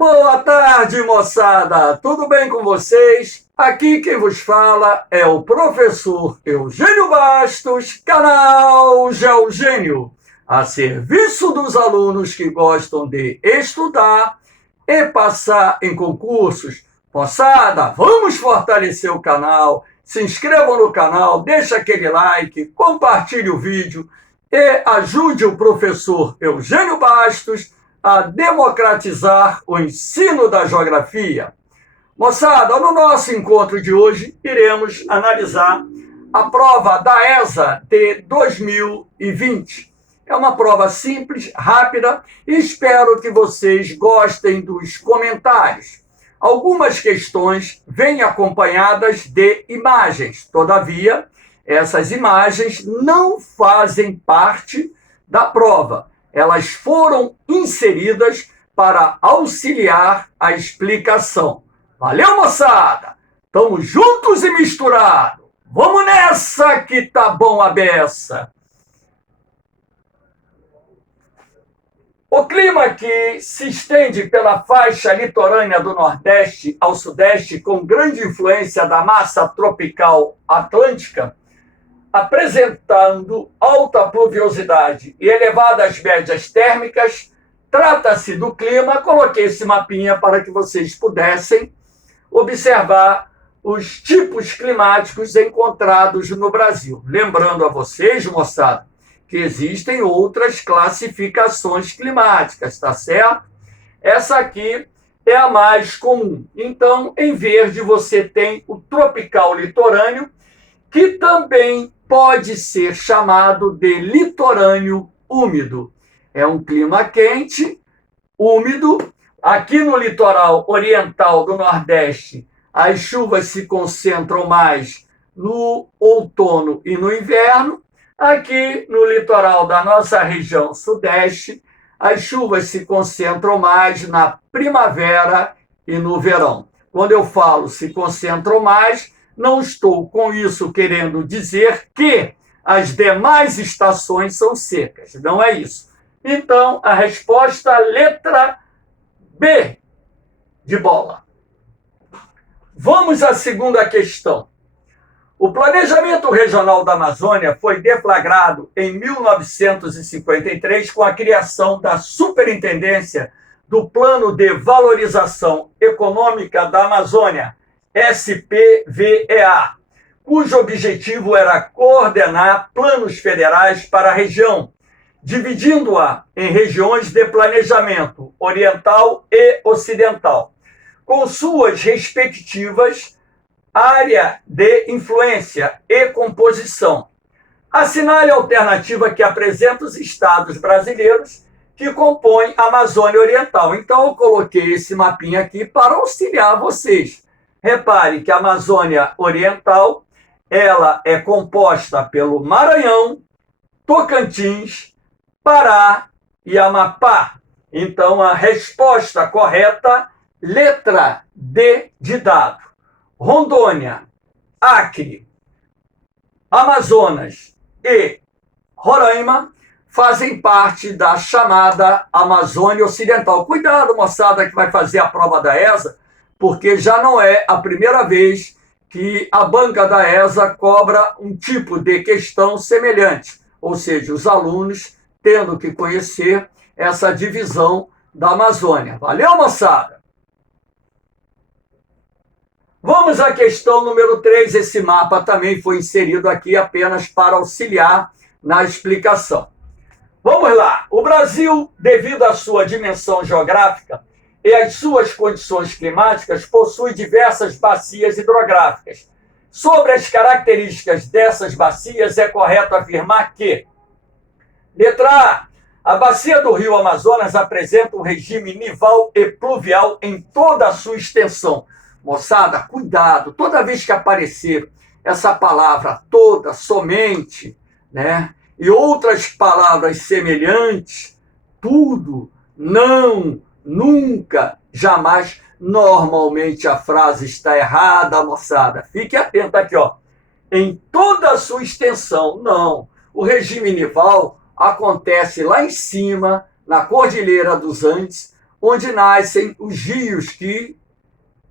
Boa tarde, moçada! Tudo bem com vocês? Aqui quem vos fala é o professor Eugênio Bastos, canal Geogênio, a serviço dos alunos que gostam de estudar e passar em concursos. Moçada, vamos fortalecer o canal, se inscrevam no canal, deixa aquele like, compartilhe o vídeo e ajude o professor Eugênio Bastos a democratizar o ensino da geografia. Moçada, no nosso encontro de hoje, iremos analisar a prova da ESA de 2020. É uma prova simples, rápida, e espero que vocês gostem dos comentários. Algumas questões vêm acompanhadas de imagens, todavia, essas imagens não fazem parte da prova. Elas foram inseridas para auxiliar a explicação. Valeu, moçada? Estamos juntos e misturados. Vamos nessa que tá bom a beça. O clima que se estende pela faixa litorânea do Nordeste ao Sudeste, com grande influência da massa tropical atlântica, apresentando alta pluviosidade e elevadas médias térmicas, trata-se do clima. Coloquei esse mapinha para que vocês pudessem observar os tipos climáticos encontrados no Brasil. Lembrando a vocês, moçada, que existem outras classificações climáticas, tá certo? Essa aqui é a mais comum. Então, em verde, você tem o tropical litorâneo, que também pode ser chamado de litorâneo úmido. É um clima quente, úmido. Aqui no litoral oriental do Nordeste, as chuvas se concentram mais no outono e no inverno. Aqui no litoral da nossa região Sudeste, as chuvas se concentram mais na primavera e no verão. Quando eu falo se concentram mais, não estou com isso querendo dizer que as demais estações são secas. Não é isso. Então, a resposta, letra B de bola. Vamos à segunda questão. O planejamento regional da Amazônia foi deflagrado em 1953 com a criação da Superintendência do Plano de Valorização Econômica da Amazônia, SPVEA, cujo objetivo era coordenar planos federais para a região, dividindo-a em regiões de planejamento oriental e ocidental, com suas respectivas área de influência e composição. Assinale a alternativa que apresenta os estados brasileiros que compõem a Amazônia Oriental. Então, eu coloquei esse mapinha aqui para auxiliar vocês. Repare que a Amazônia Oriental, ela é composta pelo Maranhão, Tocantins, Pará e Amapá. Então, a resposta correta, letra D de dado. Rondônia, Acre, Amazonas e Roraima fazem parte da chamada Amazônia Ocidental. Cuidado, moçada, que vai fazer a prova da ESA, porque já não é a primeira vez que a banca da ESA cobra um tipo de questão semelhante, ou seja, os alunos tendo que conhecer essa divisão da Amazônia. Valeu, moçada? Vamos à questão número 3. Esse mapa também foi inserido aqui apenas para auxiliar na explicação. Vamos lá. O Brasil, devido à sua dimensão geográfica e às suas condições climáticas, possui diversas bacias hidrográficas. Sobre as características dessas bacias, é correto afirmar que: letra A bacia do rio Amazonas apresenta um regime nival e pluvial em toda a sua extensão. Moçada, cuidado, toda vez que aparecer essa palavra toda, somente, né, e outras palavras semelhantes, tudo, não, nunca, jamais, normalmente a frase está errada, moçada. Fique atento aqui, ó. Em toda a sua extensão, não. O regime nival acontece lá em cima, na Cordilheira dos Andes, onde nascem os rios que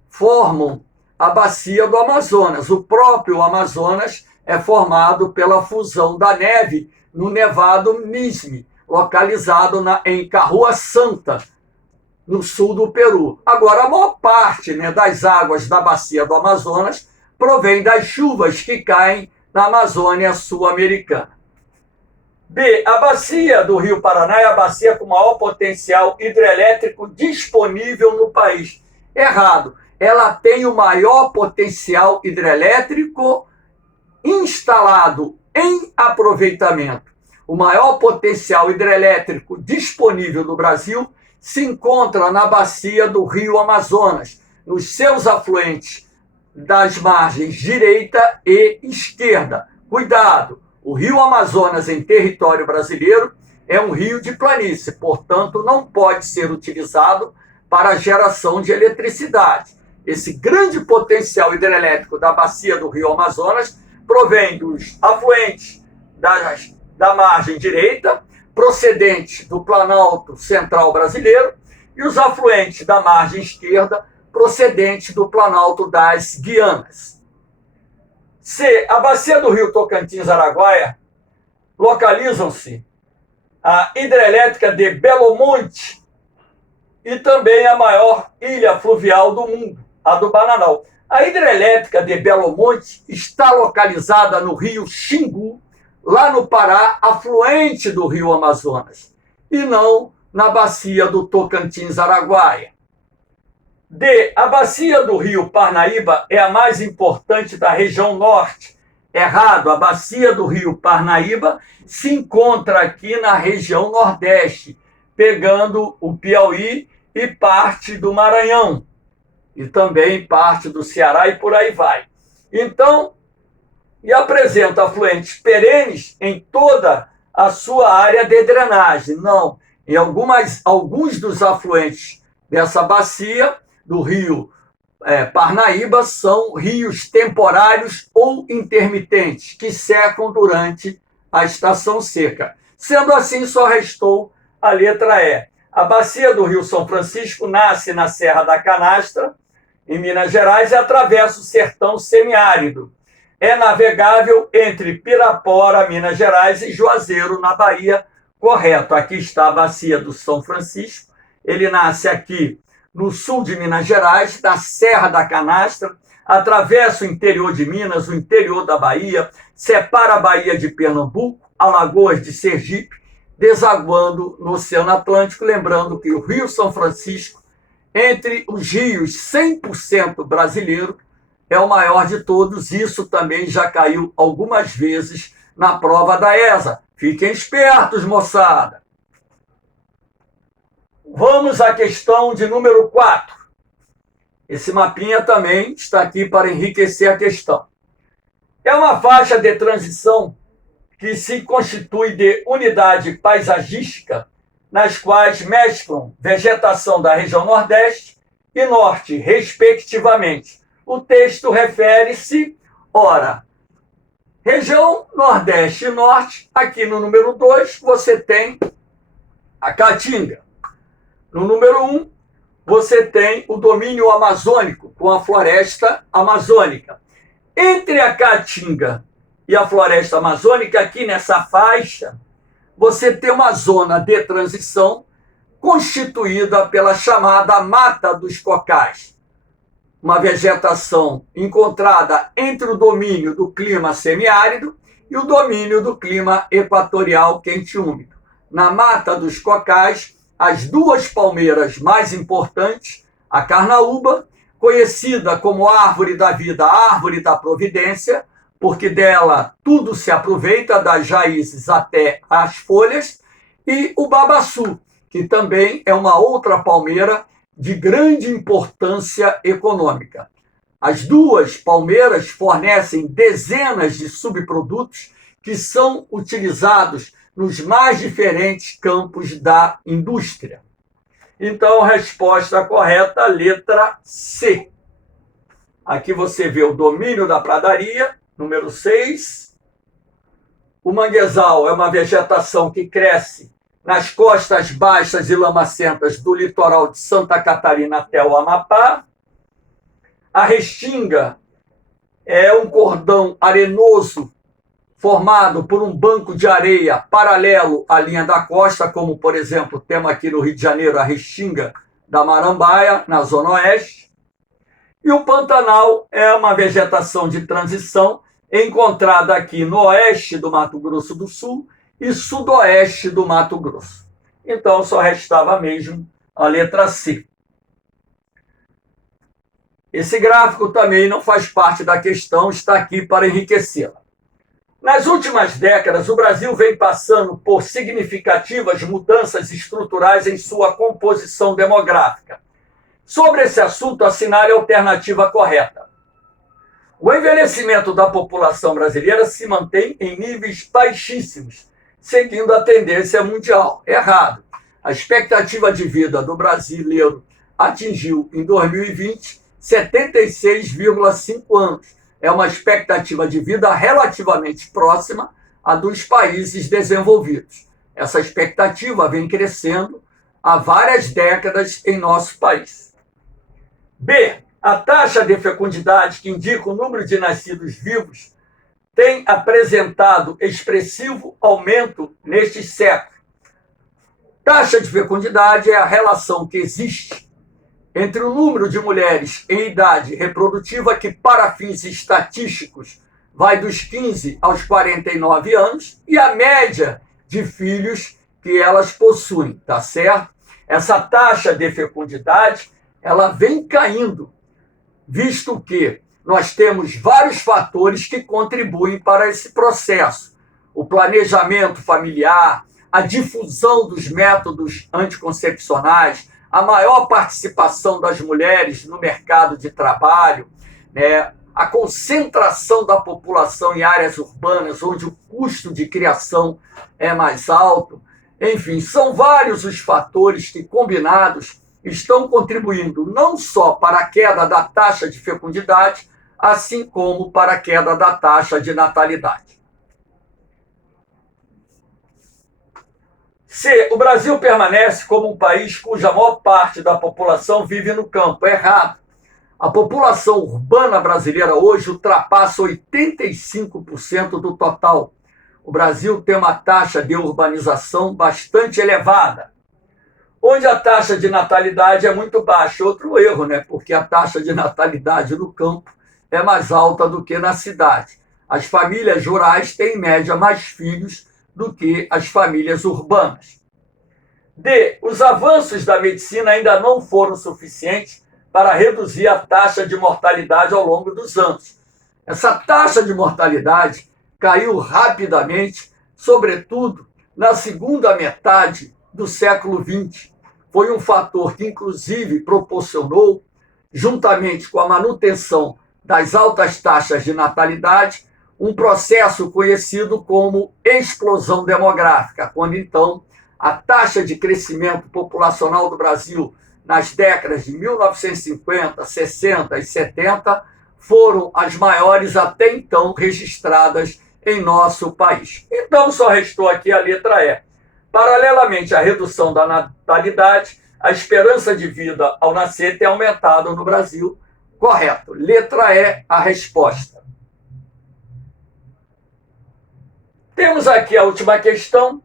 formam a bacia do Amazonas. O próprio Amazonas é formado pela fusão da neve no Nevado Misme, localizado em Carrua Santa, no sul do Peru. Agora, a maior parte, né, das águas da bacia do Amazonas provém das chuvas que caem na Amazônia sul-americana. B. A bacia do Rio Paraná é a bacia com maior potencial hidrelétrico disponível no país. Errado. Ela tem o maior potencial hidrelétrico instalado em aproveitamento. O maior potencial hidrelétrico disponível no Brasil se encontra na bacia do Rio Amazonas, nos seus afluentes das margens direita e esquerda. Cuidado! O Rio Amazonas, em território brasileiro, é um rio de planície, portanto, não pode ser utilizado para a geração de eletricidade. Esse grande potencial hidrelétrico da bacia do Rio Amazonas provém dos afluentes da margem direita, procedentes do Planalto Central brasileiro, e os afluentes da margem esquerda, procedentes do Planalto das Guianas. C. A bacia do Rio Tocantins-Araguaia localizam-se a hidrelétrica de Belo Monte e também a maior ilha fluvial do mundo, a do Bananal. A hidrelétrica de Belo Monte está localizada no rio Xingu, lá no Pará, afluente do rio Amazonas, e não na bacia do Tocantins-Araguaia. D. A bacia do rio Parnaíba é a mais importante da região norte. Errado, a bacia do rio Parnaíba se encontra aqui na região nordeste, pegando o Piauí e parte do Maranhão, e também parte do Ceará e por aí vai. Então, e apresenta afluentes perenes em toda a sua área de drenagem. Não, em alguns dos afluentes dessa bacia do rio Parnaíba são rios temporários ou intermitentes, que secam durante a estação seca. Sendo assim, só restou a letra E. A bacia do Rio São Francisco nasce na Serra da Canastra, em Minas Gerais, e atravessa o sertão semiárido. É navegável entre Pirapora, Minas Gerais, e Juazeiro, na Bahia. Correto. Aqui está a bacia do São Francisco. Ele nasce aqui no sul de Minas Gerais, na Serra da Canastra, atravessa o interior de Minas, o interior da Bahia, separa a Bahia de Pernambuco, Alagoas de Sergipe, desaguando no Oceano Atlântico. Lembrando que o Rio São Francisco, entre os rios 100% brasileiro, é o maior de todos. Isso também já caiu algumas vezes na prova da ESA. Fiquem espertos, moçada. Vamos à questão de número 4. Esse mapinha também está aqui para enriquecer a questão. É uma faixa de transição que se constitui de unidade paisagística nas quais mesclam vegetação da região Nordeste e Norte, respectivamente. O texto refere-se, ora, região Nordeste e Norte. Aqui no número 2 você tem a Caatinga. No número 1, você tem o domínio amazônico, com a floresta amazônica. Entre a Caatinga e a floresta amazônica, aqui nessa faixa, você tem uma zona de transição constituída pela chamada Mata dos Cocais, uma vegetação encontrada entre o domínio do clima semiárido e o domínio do clima equatorial quente e úmido. Na Mata dos Cocais, as duas palmeiras mais importantes, a carnaúba, conhecida como árvore da vida, árvore da providência, porque dela tudo se aproveita, das raízes até as folhas, e o babaçu, que também é uma outra palmeira de grande importância econômica. As duas palmeiras fornecem dezenas de subprodutos que são utilizados nos mais diferentes campos da indústria. Então, resposta correta, letra C. Aqui você vê o domínio da pradaria, número 6. O manguezal é uma vegetação que cresce nas costas baixas e lamacentas do litoral de Santa Catarina até o Amapá. A restinga é um cordão arenoso formado por um banco de areia paralelo à linha da costa, como, por exemplo, temos aqui no Rio de Janeiro a restinga da Marambaia, na Zona Oeste. E o Pantanal é uma vegetação de transição encontrada aqui no oeste do Mato Grosso do Sul e sudoeste do Mato Grosso. Então, só restava mesmo a letra C. Esse gráfico também não faz parte da questão, está aqui para enriquecê-la. Nas últimas décadas, o Brasil vem passando por significativas mudanças estruturais em sua composição demográfica. Sobre esse assunto, assinale a alternativa correta. O envelhecimento da população brasileira se mantém em níveis baixíssimos, seguindo a tendência mundial. Errado. A expectativa de vida do brasileiro atingiu, em 2020, 76,5 anos. É uma expectativa de vida relativamente próxima à dos países desenvolvidos. Essa expectativa vem crescendo há várias décadas em nosso país. B. A taxa de fecundidade, que indica o número de nascidos vivos, tem apresentado expressivo aumento neste século. Taxa de fecundidade é a relação que existe entre o número de mulheres em idade reprodutiva, que para fins estatísticos vai dos 15 aos 49 anos, e a média de filhos que elas possuem, tá certo? Essa taxa de fecundidade, ela vem caindo, visto que nós temos vários fatores que contribuem para esse processo. O planejamento familiar, a difusão dos métodos anticoncepcionais, a maior participação das mulheres no mercado de trabalho, né? A concentração da população em áreas urbanas, onde o custo de criação é mais alto. Enfim, são vários os fatores que, combinados, estão contribuindo não só para a queda da taxa de fecundidade, assim como para a queda da taxa de natalidade. C. O Brasil permanece como um país cuja maior parte da população vive no campo. Errado. A população urbana brasileira hoje ultrapassa 85% do total. O Brasil tem uma taxa de urbanização bastante elevada, onde a taxa de natalidade é muito baixa. Outro erro, né? Porque a taxa de natalidade no campo é mais alta do que na cidade. As famílias rurais têm, em média, mais filhos do que as famílias urbanas. D. Os avanços da medicina ainda não foram suficientes para reduzir a taxa de mortalidade ao longo dos anos. Essa taxa de mortalidade caiu rapidamente, sobretudo na segunda metade do século XX. Foi um fator que, inclusive, proporcionou, juntamente com a manutenção das altas taxas de natalidade, um processo conhecido como explosão demográfica, quando, então, a taxa de crescimento populacional do Brasil nas décadas de 1950, 60 e 70 foram as maiores até então registradas em nosso país. Então, só restou aqui a letra E. Paralelamente à redução da natalidade, a esperança de vida ao nascer tem aumentado no Brasil. Correto. Letra E, a resposta. Temos aqui a última questão.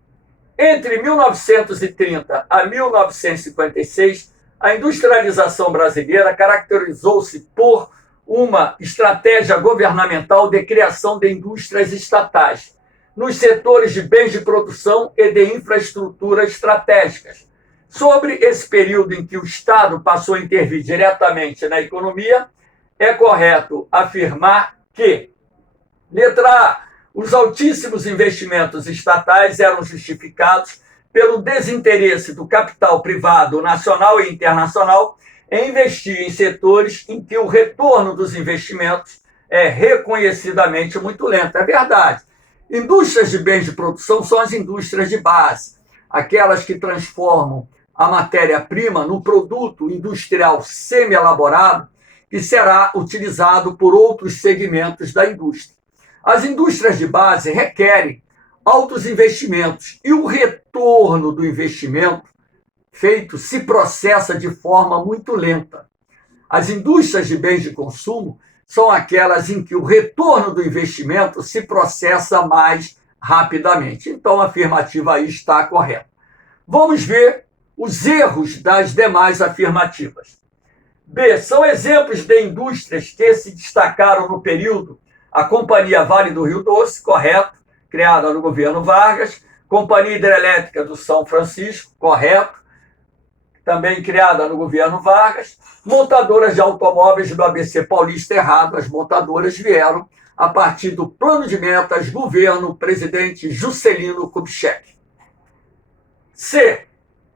Entre 1930 a 1956, a industrialização brasileira caracterizou-se por uma estratégia governamental de criação de indústrias estatais nos setores de bens de produção e de infraestrutura estratégicas. Sobre esse período em que o Estado passou a intervir diretamente na economia, é correto afirmar que, letra A, os altíssimos investimentos estatais eram justificados pelo desinteresse do capital privado nacional e internacional em investir em setores em que o retorno dos investimentos é reconhecidamente muito lento. É verdade. Indústrias de bens de produção são as indústrias de base, aquelas que transformam a matéria-prima no produto industrial semi-elaborado que será utilizado por outros segmentos da indústria. As indústrias de base requerem altos investimentos e o retorno do investimento feito se processa de forma muito lenta. As indústrias de bens de consumo são aquelas em que o retorno do investimento se processa mais rapidamente. Então, a afirmativa aí está correta. Vamos ver os erros das demais afirmativas. B. São exemplos de indústrias que se destacaram no período. A Companhia Vale do Rio Doce, correto, criada no governo Vargas. Companhia Hidrelétrica do São Francisco, correto, também criada no governo Vargas. Montadoras de automóveis do ABC Paulista, errado. As montadoras vieram a partir do plano de metas governo presidente Juscelino Kubitschek. C.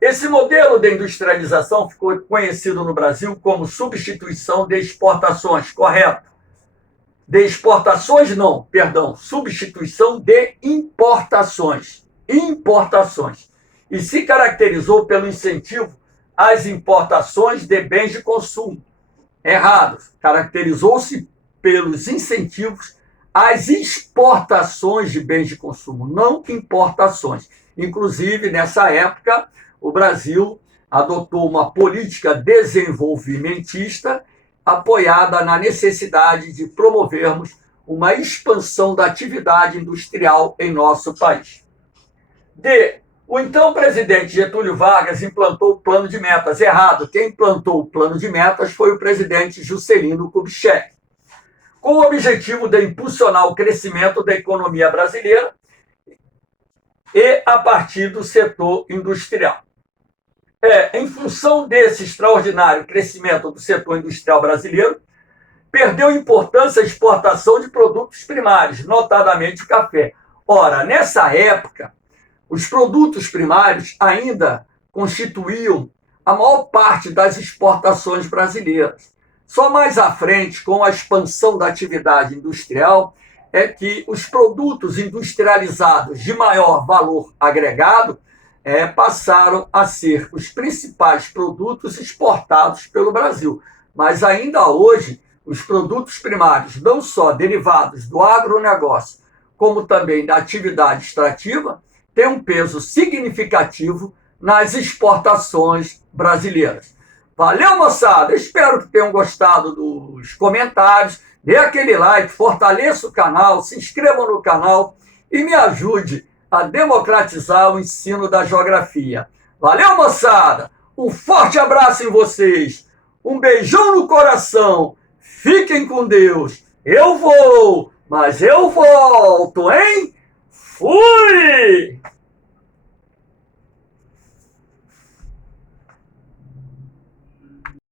Esse modelo de industrialização ficou conhecido no Brasil como substituição de exportações, correto? De exportações não, perdão, substituição de importações. Importações. E se caracterizou pelo incentivo às importações de bens de consumo. Errado. Caracterizou-se pelos incentivos às exportações de bens de consumo, não importações. Inclusive, nessa época, o Brasil adotou uma política desenvolvimentista apoiada na necessidade de promovermos uma expansão da atividade industrial em nosso país. D. O então presidente Getúlio Vargas implantou o plano de metas. Errado. Quem implantou o plano de metas foi o presidente Juscelino Kubitschek, com o objetivo de impulsionar o crescimento da economia brasileira e a partir do setor industrial. Em função desse extraordinário crescimento do setor industrial brasileiro, perdeu importância a exportação de produtos primários, notadamente o café. Ora, nessa época, os produtos primários ainda constituíam a maior parte das exportações brasileiras. Só mais à frente, com a expansão da atividade industrial, é que os produtos industrializados de maior valor agregado passaram a ser os principais produtos exportados pelo Brasil. Mas ainda hoje, os produtos primários, não só derivados do agronegócio, como também da atividade extrativa, têm um peso significativo nas exportações brasileiras. Valeu, moçada! Espero que tenham gostado dos comentários. Dê aquele like, fortaleça o canal, se inscreva no canal e me ajude a democratizar o ensino da geografia. Valeu, moçada! Um forte abraço em vocês, um beijão no coração, fiquem com Deus. Eu vou, mas eu volto, hein? Fui!